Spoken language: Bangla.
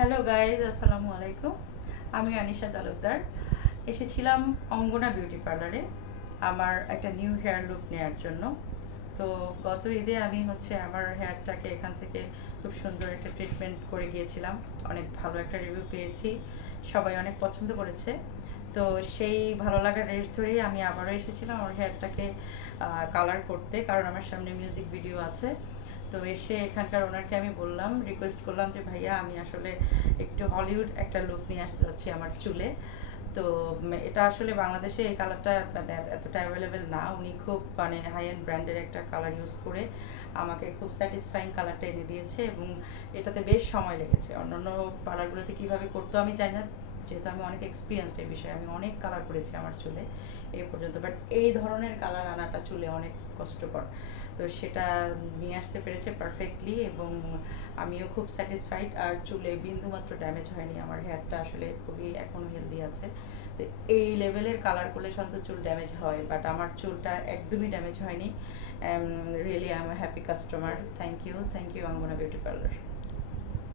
হ্যালো গাইজ, আসসালামু আলাইকুম। আমি আনিশা তালুকদার। এসেছিলাম অঙ্গনা বিউটি পার্লারে আমার একটা নিউ হেয়ার লুক নেওয়ার জন্য। তো গত ঈদে আমি আমার হেয়ারটাকে এখান থেকে খুব সুন্দর একটা ট্রিটমেন্ট করে গিয়েছিলাম। অনেক ভালো একটা রিভিউ পেয়েছি, সবাই অনেক পছন্দ করেছে। তো সেই ভালো লাগার রেশ ধরেই আমি আবারও এসেছিলাম আমার হেয়ারটাকে কালার করতে, কারণ আমার সামনে মিউজিক ভিডিও আছে। তো এসে এখানকার ওনারকে আমি বললাম, রিকোয়েস্ট করলাম যে ভাইয়া আমি আসলে একটু হলিউড একটা লুক নিয়ে আসতে যাচ্ছি আমার চুলে। তো এটা আসলে বাংলাদেশে এই কালারটা এতটা অ্যাভেলেবেল না। উনি খুব হাই এন্ড ব্র্যান্ডের একটা কালার ইউজ করে আমাকে খুব স্যাটিসফাইং কালারটা এনে দিয়েছে, এবং এটাতে বেশ সময় লেগেছে। অন্যান্য পার্লারগুলোতে কীভাবে করতো আমি জানি না, যেহেতু আমি অনেক এক্সপিরিয়েন্সড এই বিষয়ে, আমি অনেক কালার করেছি আমার চুলে এই পর্যন্ত, বাট এই ধরনের কালার আনাটা চুলে অনেক কষ্টকর। তো সেটা নিয়ে আসতে পেরেছে পারফেক্টলি, এবং আমিও খুব স্যাটিসফাইড। আর চুলে বিন্দুমাত্র ড্যামেজ হয়নি, আমার হেয়ারটা আসলে খুবই এখনও হেলদি আছে। তো এই লেভেলের কালার করলে সাধারণত চুল ড্যামেজ হয়, বাট আমার চুলটা একদমই ড্যামেজ হয়নি। Really I am happy customer. Thank you Angana beauty parlour.